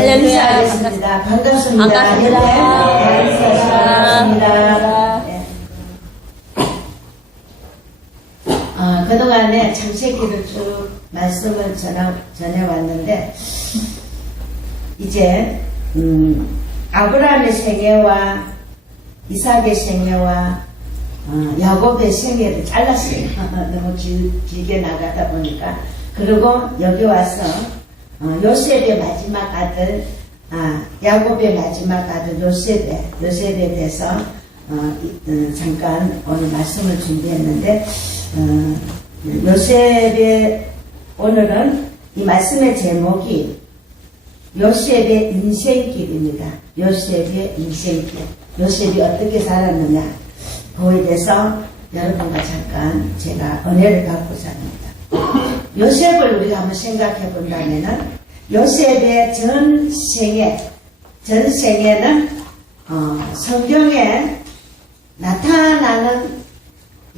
할렐루야. 인사하겠습니다. 반갑습니다. 반갑습니다. 반갑습니다. 네. 그동안에 창세기를 쭉 말씀을 전해왔는데, 이제, 아브라함의 생애와 이삭의 생애와 야곱의 생애를 잘랐어요. 너무 길게 나가다 보니까. 그리고 여기 와서 요셉의 마지막 아들, 야곱의 마지막 아들 요셉에 대해서 잠깐 오늘 말씀을 준비했는데, 오늘은 이 말씀의 제목이 요셉의 인생길입니다. 요셉의 인생길. 요셉이 어떻게 살았느냐. 그거에 대해서 여러분과 잠깐 제가 은혜를 갖고자 합니다. 요셉을 우리가 한번 생각해 본다면은, 요셉의 전생에는, 성경에 나타나는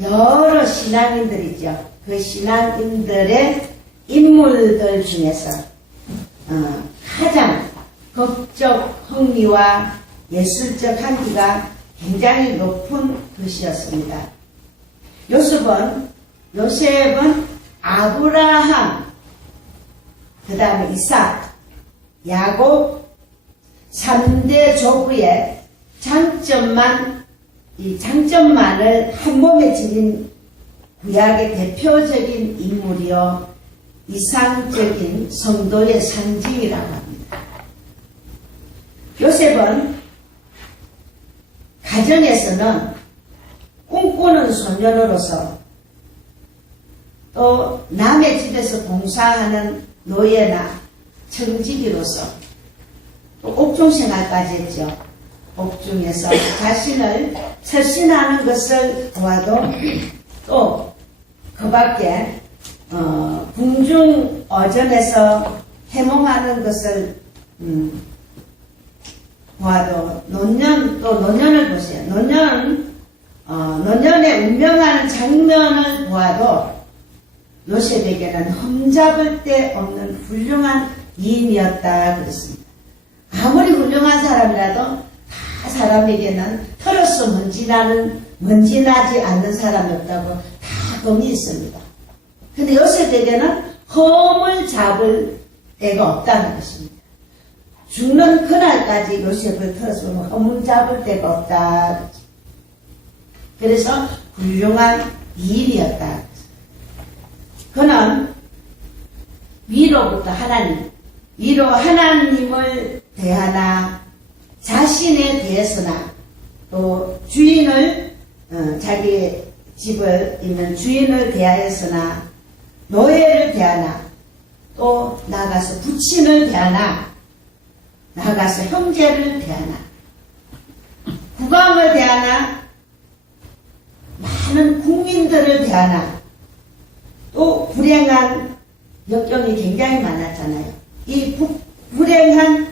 여러 신앙인들이죠. 그 신앙인들의 인물들 중에서, 가장 극적 흥미와 예술적 한기가 굉장히 높은 것이었습니다. 요셉은 아브라함, 그 다음에 이삭, 야곱 3대 조부의 장점만을 한 몸에 지닌 구약의 대표적인 인물이요, 이상적인 성도의 상징이라고 합니다. 요셉은 가정에서는 꿈꾸는 소년으로서, 또 남의 집에서 봉사하는 노예나 청지기로서, 또 옥중생활까지 했죠. 옥중에서 자신을 설신하는 것을 보아도, 또 그 밖에 궁중어전에서 해몽하는 것을 보아도, 노년을 보세요. 노년의 운명하는 장면을 보아도 요셉에게는 흠잡을 데 없는 훌륭한 이인이었다 그랬습니다. 아무리 훌륭한 사람이라도 다 사람에게는 털어서 먼지나지 않는 사람이 없다고 다 흠이 있습니다. 근데 요셉에게는 흠을 잡을 데가 없다는 것입니다. 죽는 그날까지 요셉을 털어서 보면 흠을 잡을 데가 없다. 그래서 훌륭한 이인이었다. 그는 위로부터 하나님을 대하나, 자신에 대해서나, 또 주인을, 자기 집을 있는 주인을 대하여서나, 노예를 대하나, 또 나아가서 부친을 대하나, 나아가서 형제를 대하나, 국왕을 대하나, 많은 국민들을 대하나, 또 불행한 역경이 굉장히 많았잖아요. 이 불행한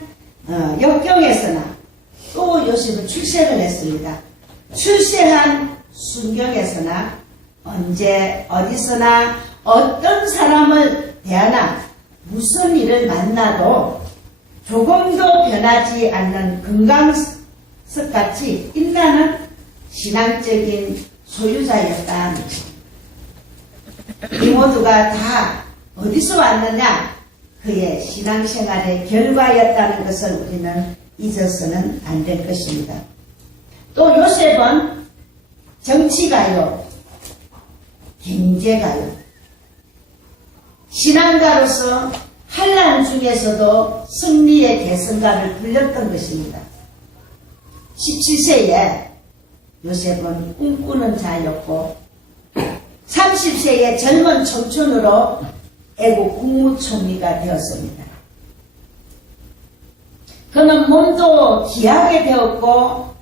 역경에서나 또 요셉은 출세를 했습니다. 출세한 순경에서나 언제 어디서나 어떤 사람을 대하나 무슨 일을 만나도 조금도 변하지 않는 금강석같이 빛나는 신앙적인 소유자였다. 이 모두가 다 어디서 왔느냐? 그의 신앙생활의 결과였다는 것을 우리는 잊어서는 안 될 것입니다. 또 요셉은 정치가요, 경제가요, 신앙가로서 환난 중에서도 승리의 계승가를 불렸던 것입니다. 17세에 요셉은 꿈꾸는 자였고, 30세의 젊은 청춘으로 애국 국무총리가 되었습니다. 그는 몸도 귀하게 되었고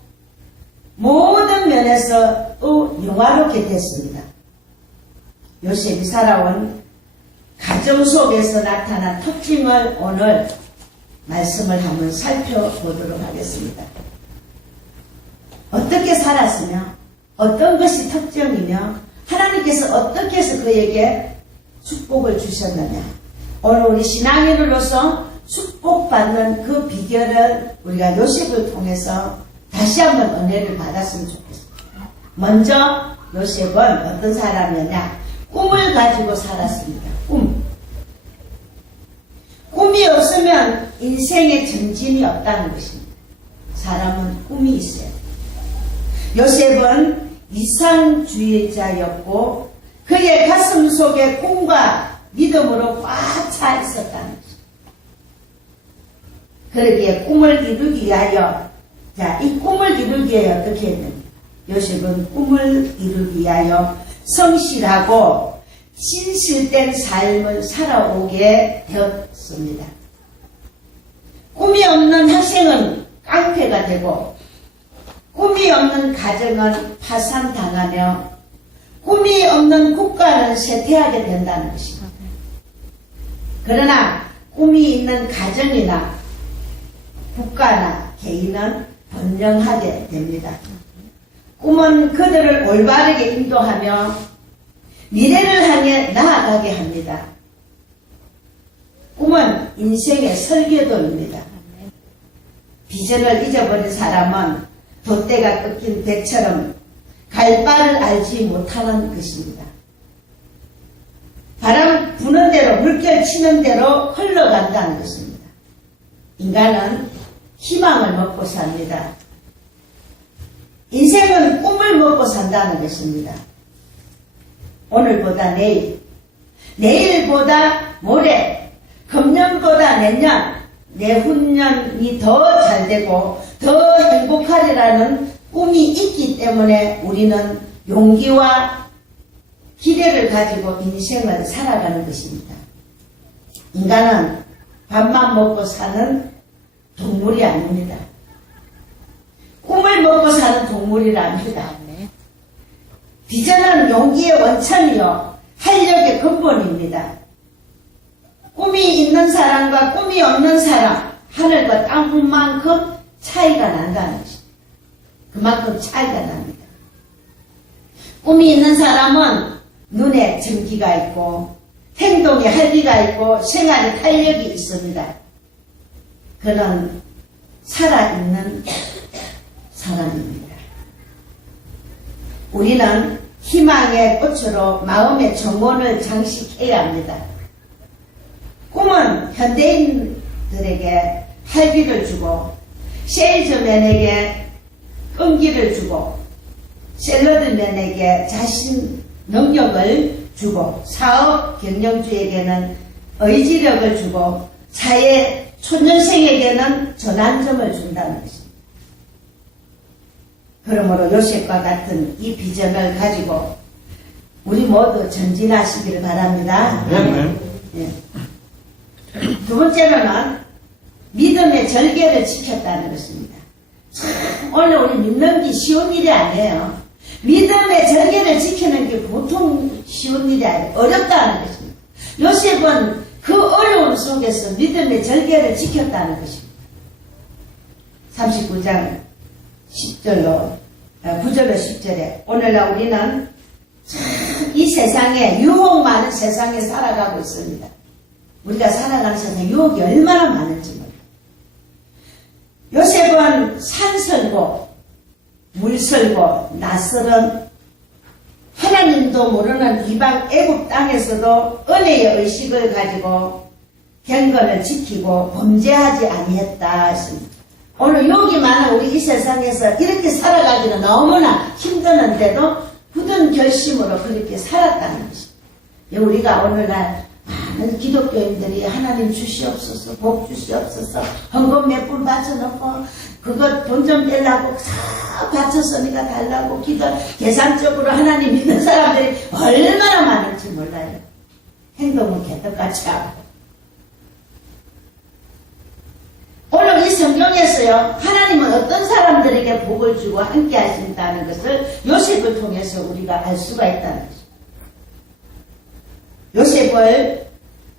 모든 면에서 또 영화롭게 됐습니다. 요셉이 살아온 가정 속에서 나타난 특징을 오늘 말씀을 한번 살펴보도록 하겠습니다. 어떻게 살았으며 어떤 것이 특징이며 하나님께서 어떻게 해서 그에게 축복을 주셨느냐. 오늘 우리 신앙인으로서 축복 축복받는 그 비결을 우리가 요셉을 통해서 다시 한번 은혜를 받았으면 좋겠습니다. 먼저 요셉은 어떤 사람이었냐? 꿈을 가지고 살았습니다. 꿈이 없으면 인생의 전진이 없다는 것입니다. 사람은 꿈이 있어야 돼요. 요셉은 이상주의자였고 그의 가슴 속에 꿈과 믿음으로 꽉 차 있었다는 것입니다. 그러기에 꿈을 이루기 위하여, 이 꿈을 이루기 위하여 어떻게 했는가? 요셉은 꿈을 이루기 위하여 성실하고 진실된 삶을 살아오게 되었습니다. 꿈이 없는 학생은 깡패가 되고 꿈이 없는 가정은 파산당하며 꿈이 없는 국가는 쇠퇴하게 된다는 것입니다. 그러나 꿈이 있는 가정이나 국가나 개인은 번영하게 됩니다. 꿈은 그들을 올바르게 인도하며 미래를 향해 나아가게 합니다. 꿈은 인생의 설계도입니다. 비전을 잊어버린 사람은 돛대가 꺾인 배처럼 갈 바를 알지 못하는 것입니다. 바람 부는 대로 물결 치는 대로 흘러간다는 것입니다. 인간은 희망을 먹고 삽니다. 인생은 꿈을 먹고 산다는 것입니다. 오늘보다 내일, 내일보다 모레, 금년보다 내년, 내후년이 더 잘되고 더 행복하리라는 꿈이 있기 때문에 우리는 용기와 기대를 가지고 인생을 살아가는 것입니다. 인간은 밥만 먹고 사는 동물이 아닙니다. 꿈을 먹고 사는 동물이랍니다. 비전은 용기의 원천이요 활력의 근본입니다. 꿈이 있는 사람과 꿈이 없는 사람, 하늘과 땅만큼 차이가 난다는 것입니다. 그만큼 차이가 납니다. 꿈이 있는 사람은 눈에 증기가 있고 행동에 활기가 있고 생활에 탄력이 있습니다. 그는 살아있는 사람입니다. 우리는 희망의 꽃으로 마음의 정원을 장식해야 합니다. 꿈은 현대인들에게 활기를 주고 세일즈맨에게 끈기를 주고 샐러드맨에게 자신 능력을 주고 사업 경영주에게는 의지력을 주고 사회 초년생에게는 전환점을 준다는 것입니다. 그러므로 요셉과 같은 이 비전을 가지고 우리 모두 전진하시기를 바랍니다. 네. 두 번째로는 믿음의 절개를 지켰다는 것입니다. 참 오늘 우리 믿는 게 쉬운 일이 아니에요. 믿음의 절개를 지키는 게 보통 쉬운 일이 아니에요. 어렵다는 것입니다. 요셉은 그 어려움 속에서 믿음의 절개를 지켰다는 것입니다. 39장 10절로 9절로 10절에 오늘날 우리는 참 이 세상에 유혹 많은 세상에 살아가고 있습니다. 우리가 살아가는 세상에 유혹이 얼마나 많은지 몰라요. 요셉은 산설고 물설고 낯설은 하나님도 모르는 이방 애국 땅에서도 은혜의 의식을 가지고 경건을 지키고 범죄하지 아니했다 했습니다. 오늘 유혹이 많은 우리 이 세상에서 이렇게 살아가기는 너무나 힘드는데도 굳은 결심으로 그렇게 살았다는 것입니다. 우리가 오늘날 많은 기독교인들이 하나님 주시옵소서, 복 주시옵소서, 헌금 몇 푼 바쳐놓고 그거 돈 좀 떼려고 다 바쳤으니까 달라고 계산적으로 하나님 믿는 사람들이 얼마나 많은지 몰라요. 행동은 개떡같이 하고. 오늘 이 성경에서요, 하나님은 어떤 사람들에게 복을 주고 함께 하신다는 것을 요셉을 통해서 우리가 알 수가 있다는 것입니다. 요셉을,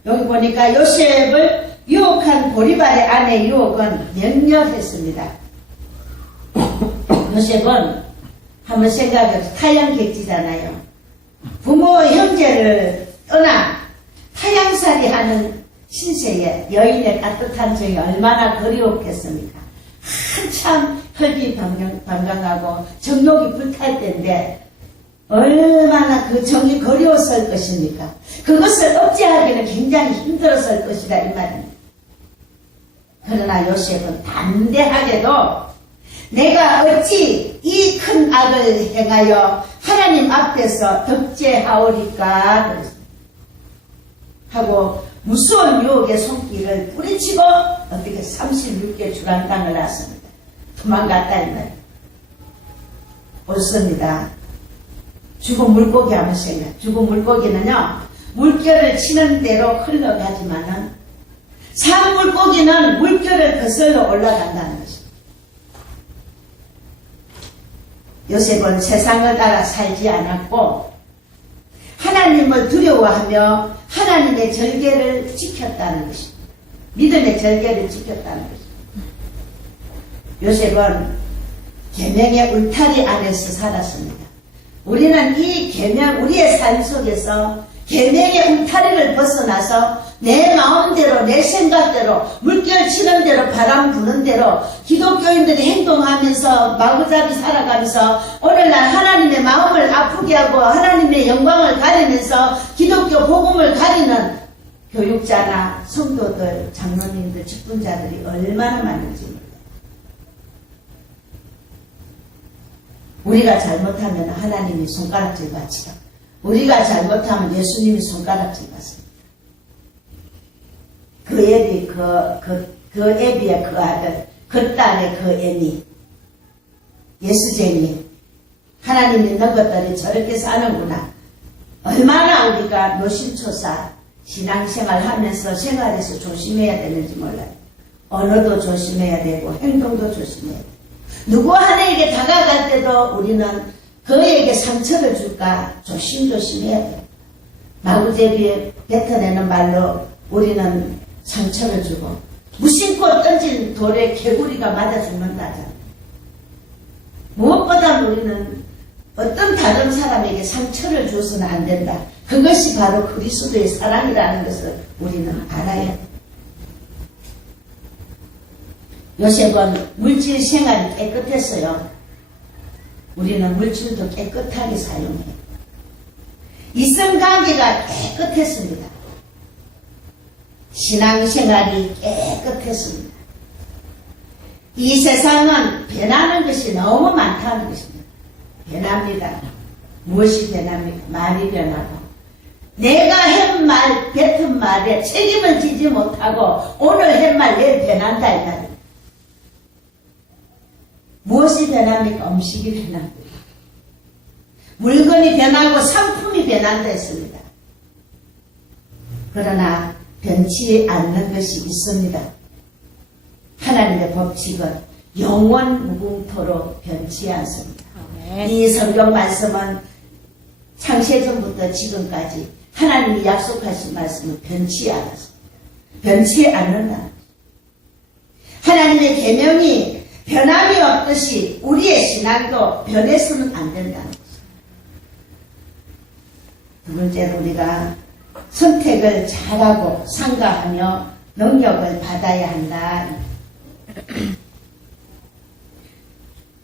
여기 보니까 요셉을 유혹한 보리발의 아내 유혹은 명렬했습니다. 요셉은 한번 생각해보세요. 타양객지잖아요. 부모 형제를 떠나 타양살이 하는 신세에 여인의 따뜻한 정이 얼마나 그리웠겠습니까? 한참 혈기 방강하고 정욕이 불탈 때인데 얼마나 그 정이 그리웠을 것입니까? 그것을 억제하기는 굉장히 힘들었을 것이다 이 말입니다. 그러나 요셉은 담대하게도 내가 어찌 이 큰 악을 행하여 하나님 앞에서 덕죄하오리까 그랬습니다. 하고 무서운 유혹의 손길을 뿌리치고 어떻게 36개 주간당을 났습니다. 도망갔다 이 말이에요. 옳습니다. 죽은 물고기 한번 생각. 죽은 물고기는요 물결을 치는 대로 흘러가지만은 산 물고기는 물결을 거슬러 올라간다는 것입니다. 요셉은 세상을 따라 살지 않았고 하나님을 두려워하며 하나님의 절개를 지켰다는 것입니다. 믿음의 절개를 지켰다는 것입니다. 요셉은 계명의 울타리 안에서 살았습니다. 우리는 이 계명, 우리의 삶 속에서 계명의 울타리를 벗어나서 내 마음대로 내 생각대로 물결 치는 대로 바람 부는 대로 기독교인들이 행동하면서 마구잡이 살아가면서 오늘날 하나님의 마음을 아프게 하고 하나님의 영광을 가리면서 기독교 복음을 가리는 교육자나 성도들, 장로님들, 직분자들이 얼마나 많은지 몰라요. 우리가 잘못하면 하나님이 손가락질 받치고 우리가 잘못하면 예수님이 손가락질 받습니다. 그 애비, 그 애비의 그 아들, 그 딸의 그 애미, 예수쟁이, 하나님 믿는 것들이 저렇게 사는구나. 얼마나 우리가 노심초사 신앙생활 하면서 생활에서 조심해야 되는지 몰라요. 언어도 조심해야 되고 행동도 조심해야 되고 누구 하나에게 다가갈 때도 우리는 그에게 상처를 줄까 조심조심해야 돼요. 마구제비에 뱉어내는 말로 우리는 상처를 주고 무심코 던진 돌에 개구리가 맞아 죽는다잖아요. 무엇보다 우리는 어떤 다른 사람에게 상처를 줘서는 안 된다. 그것이 바로 그리스도의 사랑이라는 것을 우리는 알아야 돼요. 요셉은 물질 생활이 깨끗했어요. 우리는 물질도 깨끗하게 사용해요. 이성관계가 깨끗했습니다. 신앙생활이 깨끗했습니다. 이 세상은 변하는 것이 너무 많다는 것입니다. 변합니다. 무엇이 변합니까? 말이 변하고 내가 한 말, 뱉은 말에 책임을 지지 못하고 오늘 한 말 내일 변한다 이 말입니다. 무엇이 변합니까? 음식이 변합니다. 물건이 변하고 상품이 변한다 했습니다. 그러나 변치 않는 것이 있습니다. 하나님의 법칙은 영원 무궁토록 변치 않습니다. 이 성경 말씀은 창세전부터 지금까지 하나님이 약속하신 말씀은 변치 않았습니다. 변치 않는다. 하나님의 계명이 변함이 없듯이 우리의 신앙도 변해서는 안 된다는 것입니다. 두 번째로 우리가 선택을 잘하고 상가하며 능력을 받아야 한다.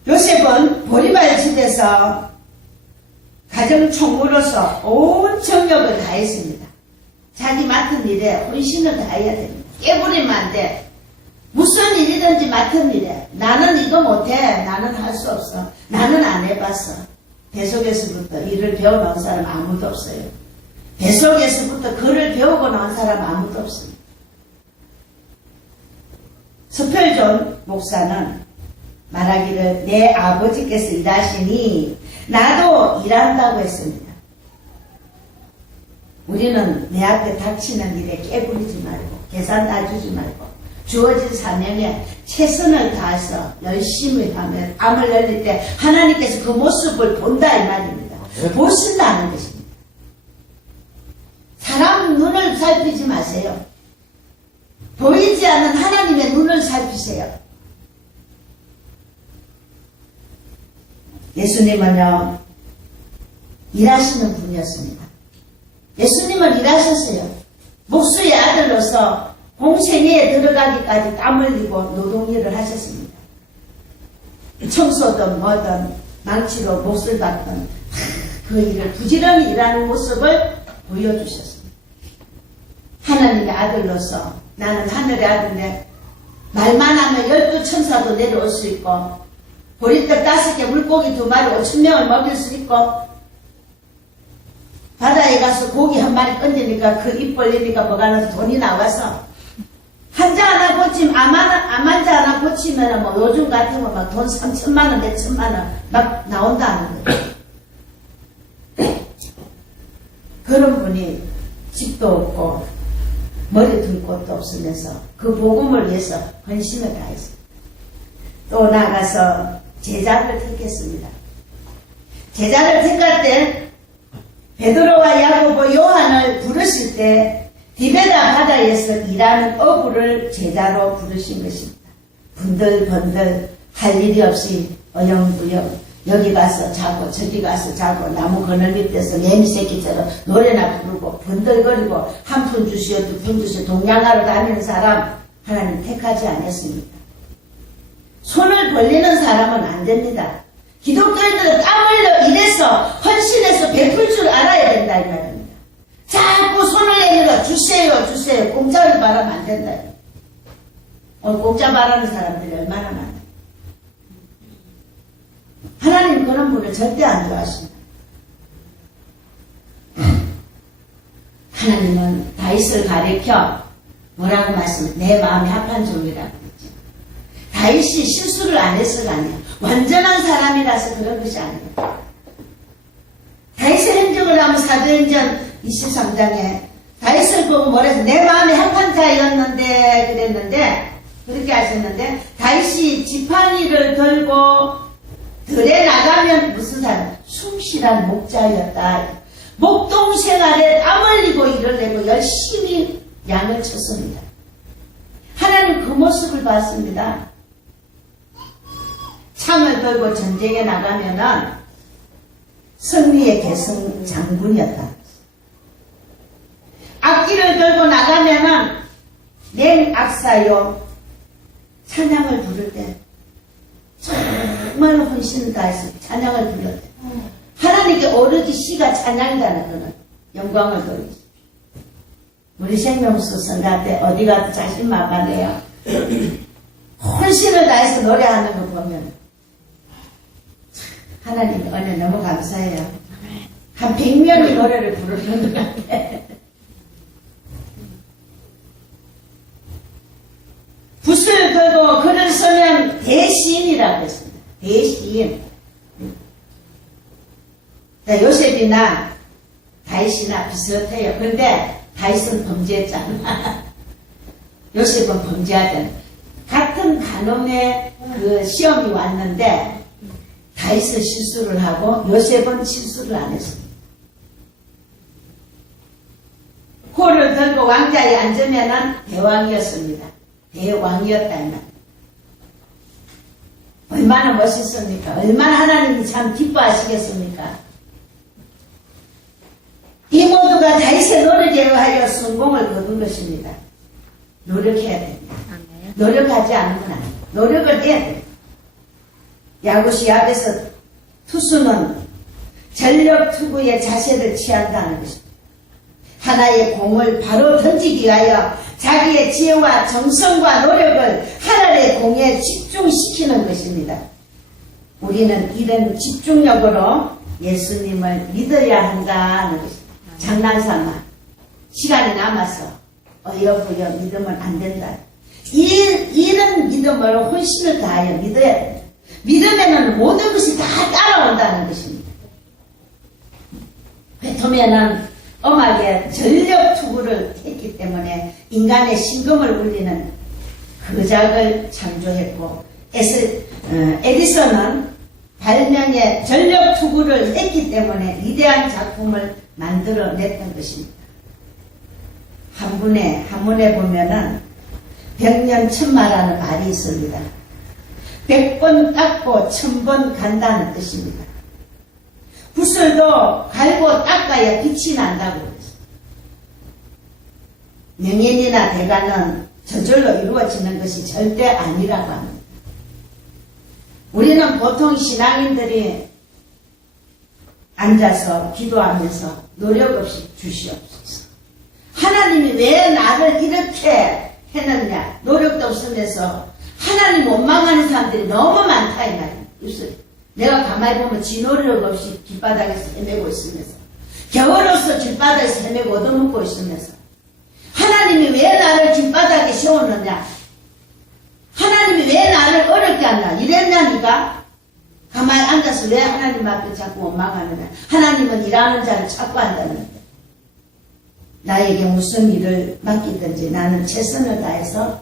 요셉은 보리발 집에서 가정총무로서 온 정력을 다했습니다. 자기 맡은 일에 혼신을 다해야 됩니다. 깨부리면 안 돼. 무슨 일이든지 맡은 일에 나는 이거 못해. 나는 할 수 없어. 나는 안 해봤어. 배속에서부터 일을 배워놓은 사람 아무도 없어요. 배속에서부터 글을 배우고 나온 사람 아무도 없습니다. 서펠존 목사는 말하기를 내 아버지께서 일하시니 나도 일한다고 했습니다. 우리는 내 앞에 닥치는 일에 깨부리지 말고 계산 따주지 말고 주어진 사명에 최선을 다해서 열심히 하면 암을 열릴 때 하나님께서 그 모습을 본다 이 말입니다. 보신다는 것입니다. 사람 눈을 살피지 마세요. 보이지 않는 하나님의 눈을 살피세요. 예수님은요 일하시는 분이었습니다. 예수님은 일하셨어요. 목수의 아들로서 공생애에 들어가기까지 땀 흘리고 노동일을 하셨습니다. 청소든 뭐든 망치로 몫을 받던 그 일을 부지런히 일하는 모습을 보여주셨습니다. 하나님의 아들로서 나는 하늘의 아들인데 말만 하면 12천사도 내려올 수 있고 보리떡 5개 물고기 2마리 5,000명을 먹일 수 있고 바다에 가서 고기 한 마리 던지니까 그 입 벌리니까 뭐가 나서 돈이 나와서 환자 하나 고치면 암 환자 하나 고치면 뭐 요즘 같으면 막 돈 3천만 원, 4천만 원 막 나온다는 거예요. 그런 분이 집도 없고 머리 둘 곳도 없으면서 그 복음을 위해서 헌신을 다했습니다. 또 나가서 제자를 택했습니다. 제자를 택할 때 베드로와 야고보 요한을 부르실 때 디베다 바다에서 일하는 어부를 제자로 부르신 것입니다. 분들분들 할 일이 없이 어영부영 여기 가서 자고 저기 가서 자고 나무 그늘 밑에서 매미새끼처럼 노래나 부르고 번들거리고 한 푼 주시오 두 푼 주시오 동양하러 다니는 사람 하나님 택하지 않았습니다. 손을 벌리는 사람은 안 됩니다. 기독교인들은 땀 흘려 일해서 헌신해서 베풀 줄 알아야 된다 이 말입니다. 자꾸 손을 내밀어 주세요 주세요 공짜를 바라면 안 된다. 공짜 바라는 사람들이 얼마나 많아요. 하나님 그런 분을 절대 안 좋아하십니다. 하나님은 다윗을 가리켜 뭐라고 말씀을 내 마음에 합한 종이라고 했죠. 다윗이 실수를 안 했을 아니에요. 완전한 사람이라서 그런 것이 아니에요. 다윗의 행적을 하면 사도행전 23장에 다윗을 보고 뭐래서 내 마음에 합한 자였는데 그랬는데 그렇게 하셨는데 다윗이 지팡이를 들고 들에 나가면 무슨 사람? 충실한 목자였다. 목동 생활에 땀 흘리고 일을 내고 열심히 양을 쳤습니다. 하나님 그 모습을 봤습니다. 창을 들고 전쟁에 나가면은 승리의 계승 장군이었다. 악기를 들고 나가면은 맹 악사요 찬양을 부를 때 정말 헌신을 다해서 찬양을 불렀대. 하나님께 오로지 시가 찬양이라는 거는 영광을 돌리지. 우리 생명수 선가 때 어디 가도 자신만만해요. 헌신을 다해서 노래하는 거 보면 하나님 은혜 너무 감사해요. 한 100명이 노래를 부르는 것 같아. 붓을 들고 글을 쓰면 대시인이라고 했습니다. 대시인. 요셉이나 다윗이나 비슷해요. 근데 다윗은 범죄했잖아. 요셉은 범죄하잖아. 같은 간음의 그 시험이 왔는데 다윗은 실수를 하고 요셉은 실수를 안 했습니다. 코를 들고 왕자에 앉으면은 대왕이었습니다. 대왕이었다면 얼마나 멋있습니까? 얼마나 하나님이 참 기뻐하시겠습니까? 이 모두가 다윗의 노력에 의하여 성공을 거둔 것입니다. 노력해야 됩니다. 노력하지 않으면 안 돼요. 노력을 해야 돼요. 야구 시합에서 투수는 전력 투구의 자세를 취한다는 것입니다. 하나의 공을 바로 던지기 위하여 자기의 지혜와 정성과 노력을 하나의 공에 집중시키는 것입니다. 우리는 이런 집중력으로 예수님을 믿어야 한다는 것입니다. 장난삼아 시간이 남아서 어여부여 믿으면 안 된다. 이런 믿음으로 혼신을 다하여 믿어야 됩니다. 믿으면은 모든 것이 다 따라온다는 것입니다. 베토벤은 음악에 전력 투구를 했기 때문에 인간의 심금을 울리는 그작을 창조했고 에디슨은 발명에 전력 투구를 했기 때문에 위대한 작품을 만들어냈던 것입니다. 한문에 보면은 백년천마라는 말이 있습니다. 100번 닦고 1000번 간다는 뜻입니다. 붓을도 갈고 닦아야 빛이 난다고 그랬어요. 명예이나 대가는 저절로 이루어지는 것이 절대 아니라고 합니다. 우리는 보통 신앙인들이 앉아서 기도하면서 노력 없이 주시옵소서. 하나님이 왜 나를 이렇게 해놨냐, 노력도 없으면서 하나님 원망하는 사람들이 너무 많다 이 말이에요. 내가 가만히 보면 지 노력 없이 길바닥에서 헤매고 있으면서, 겨울로서 길바닥에서 헤매고 얻어먹고 있으면서, 하나님이 왜 나를 길바닥에 세웠느냐, 하나님이 왜 나를 어렵게 한다 이랬냐. 니가 가만히 앉아서 왜 하나님 앞에 자꾸 원망하느냐. 하나님은 일하는 자를 찾고 한다는데, 나에게 무슨 일을 맡기든지 나는 최선을 다해서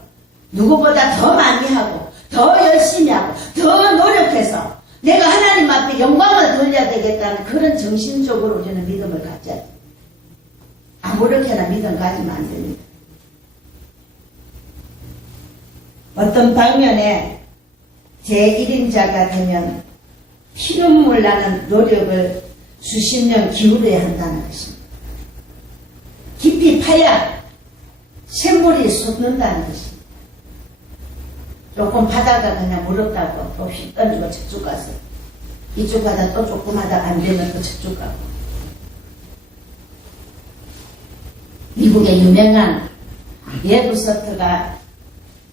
누구보다 더 많이 하고 더 열심히 하고 더 노력해서 내가 하나님 앞에 영광을 돌려야 되겠다는 그런 정신적으로 우리는 믿음을 갖자. 아무렇게나 믿음 가지면 안 됩니다. 어떤 방면에 제1인자가 되면 피눈물 나는 노력을 수십 년 기울여야 한다는 것입니다. 깊이 파야 샘물이 솟는다는 것입니다. 조금 파다가 그냥 물었다고 또 휙 던지고 저쪽 가서 이쪽 가다 또 조금 하다 안 되면 또 저쪽 가고. 미국의 유명한 예부서트가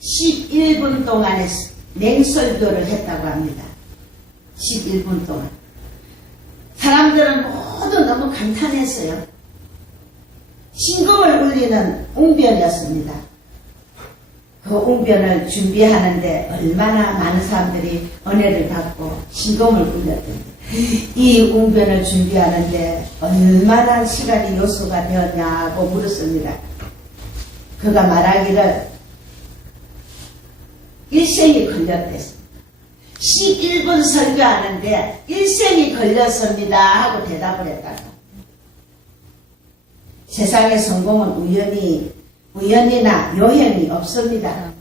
11분 동안에 맹설교를 했다고 합니다. 11분 동안. 사람들은 모두 너무 감탄했어요. 신금을 울리는 웅변이었습니다. 그 웅변을 준비하는데 얼마나 많은 사람들이 은혜를 받고 신금을 울렸던데, 이 웅변을 준비하는데 얼마나 시간이 요소가 되었냐고 물었습니다. 그가 말하기를 일생이 걸렸댔습니다. 11분 설교하는데 일생이 걸렸습니다 하고 대답을 했다고. 세상의 성공은 우연이나 요행이 없습니다.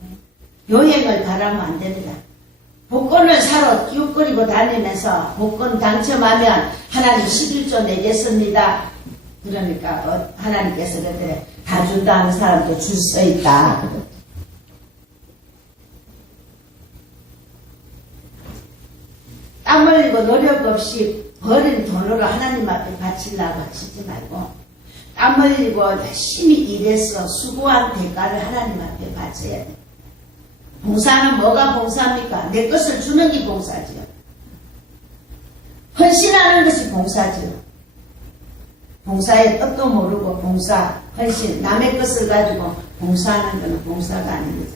요행을 바라면 안 됩니다. 복권을 사러 끼웃거리고 다니면서 복권 당첨하면 하나님 11조 내겠습니다. 그러니까 하나님께서 그때 다 준다는 사람도 줄 수 있다. 땀 흘리고 노력 없이 버린 돈으로 하나님 앞에 바치려고 하시지 말고, 땀 흘리고 열심히 일해서 수고한 대가를 하나님 앞에 바쳐야 돼. 봉사는 뭐가 봉사입니까? 내 것을 주는 게 봉사지요. 헌신하는 것이 봉사지요. 봉사의 뜻도 모르고 봉사, 헌신, 남의 것을 가지고 봉사하는 것은 봉사가 아닙니다.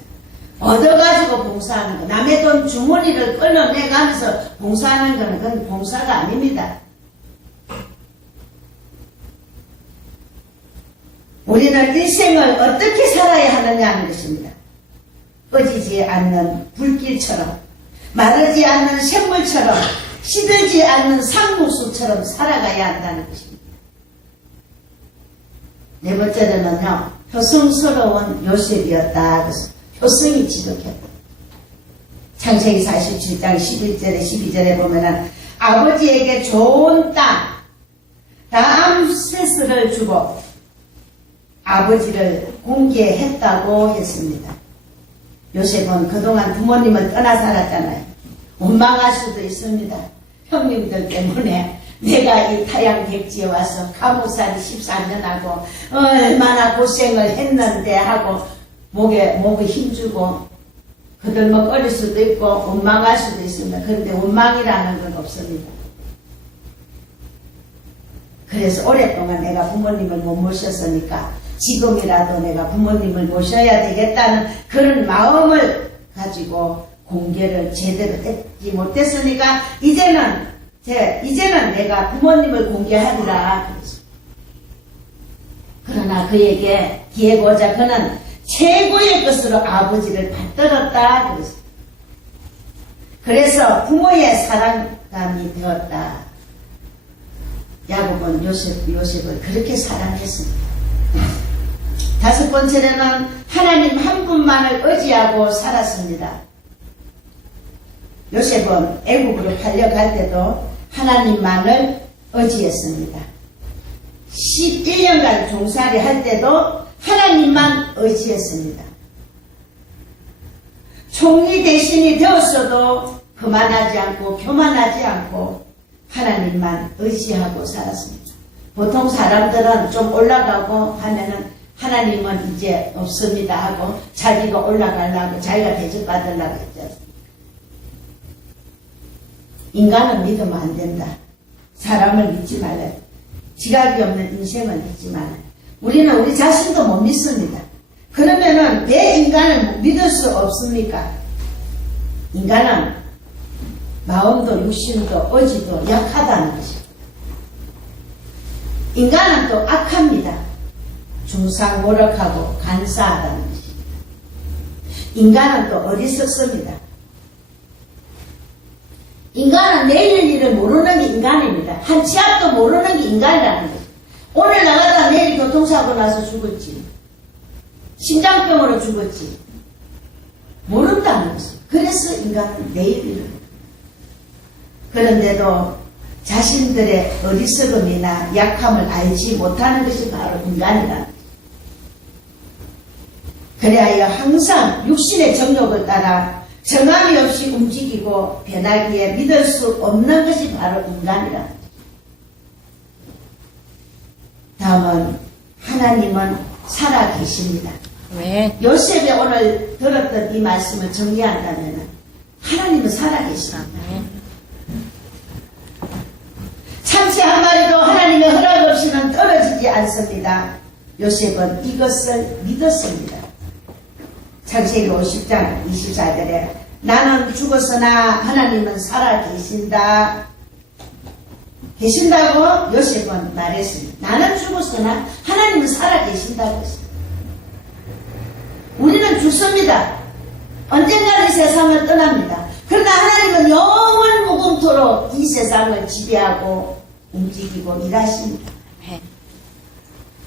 얻어가지고 봉사하는 것, 남의 돈 주머니를 끌어내가면서 봉사하는 것은 그건 봉사가 아닙니다. 우리는 일생을 어떻게 살아야 하느냐 하는 것입니다. 꺼지지 않는 불길처럼, 마르지 않는 샘물처럼, 시들지 않는 상무수처럼 살아가야 한다는 것입니다. 네 번째로는요, 효성스러운 요셉이었다. 그래서 효성이 지독했다. 창세기 47장 11절에 12절에 보면은 아버지에게 좋은 땅 라암세스를 주고 아버지를 공개했다고 했습니다. 요셉은 그동안 부모님을 떠나 살았잖아요. 원망할 수도 있습니다. 형님들 때문에 내가 이 타양 백지에 와서 감옥살이 14년 하고 얼마나 고생을 했는데 하고 목에 힘주고 그들먹거릴 수도 있고 원망할 수도 있습니다. 그런데 원망이라는 건 없습니다. 그래서 오랫동안 내가 부모님을 못 모셨으니까 지금이라도 내가 부모님을 모셔야 되겠다는 그런 마음을 가지고 공개를 제대로 했지 못했으니까 이제는 내가 부모님을 공개하리라. 그러나 그에게 기회고자 그는 최고의 것으로 아버지를 받들었다. 그래서 부모의 사랑감이 되었다. 야곱은 요셉을 그렇게 사랑했습니다. 다섯 번째로는 하나님 한 분만을 의지하고 살았습니다. 요셉은 애국으로 팔려갈 때도 하나님만을 의지했습니다. 11년간 종살이 할 때도 하나님만 의지했습니다. 총리 대신이 되었어도 그만하지 않고 교만하지 않고 하나님만 의지하고 살았습니다. 보통 사람들은 좀 올라가고 하면은 하나님은 이제 없습니다 하고 자기가 올라가려고 자기가 대접받으려고 했죠. 인간은 믿으면 안 된다. 사람을 믿지 말라. 지각이 없는 인생을 믿지 말라. 우리는 우리 자신도 못 믿습니다. 그러면은 왜 인간을 믿을 수 없습니까? 인간은 마음도 육신도 의지도 약하다는 것입니다. 인간은 또 악합니다. 중상모략하고 간사하다는 것입니다. 인간은 또 어리석습니다. 인간은 내일 일을 모르는 게 인간입니다. 한 치 앞도 모르는 게 인간이라는 거죠. 오늘 나가다 내일 교통사고 나서 죽었지. 심장병으로 죽었지. 모른다는 것이죠. 그래서 인간은 내일 일을. 그런데도 자신들의 어리석음이나 약함을 알지 못하는 것이 바로 인간이라는 거죠. 그래야 항상 육신의 정욕을 따라 정함이 없이 움직이고 변하기에 믿을 수 없는 것이 바로 인간이라. 다음은 하나님은 살아 계십니다. 네. 요셉이 오늘 들었던 이 말씀을 정리한다면 하나님은 살아 계십니다. 참치 한 마리도 하나님의 허락 없이는 떨어지지 않습니다. 요셉은 이것을 믿었습니다. 창세기 50장 24절에 나는 죽었으나 하나님은 살아 계신다. 계신다고 요셉은 말했습니다. 나는 죽었으나 하나님은 살아 계신다고 했습니다. 우리는 죽습니다. 언젠가는 이 세상을 떠납니다. 그러나 하나님은 영원 무궁토록 이 세상을 지배하고 움직이고 일하십니다.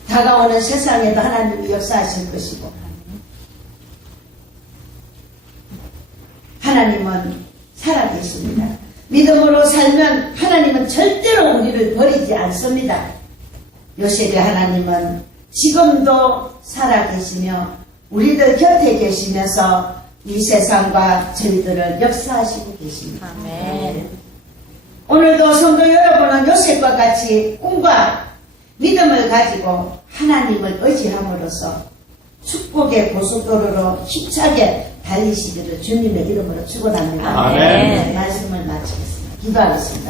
다가오는 세상에도 하나님이 역사하실 것이고 하나님은 살아계십니다. 믿음으로 살면 하나님은 절대로 우리를 버리지 않습니다. 요셉의 하나님은 지금도 살아계시며 우리들 곁에 계시면서 이 세상과 저희들을 역사하시고 계십니다. 아멘. 오늘도 성도 여러분은 요셉과 같이 꿈과 믿음을 가지고 하나님을 의지함으로써 축복의 고속도로로 힘차게 달리시기를 주님의 이름으로 축원합니다. 아멘. 말씀을 마치겠습니다. 기도하겠습니다.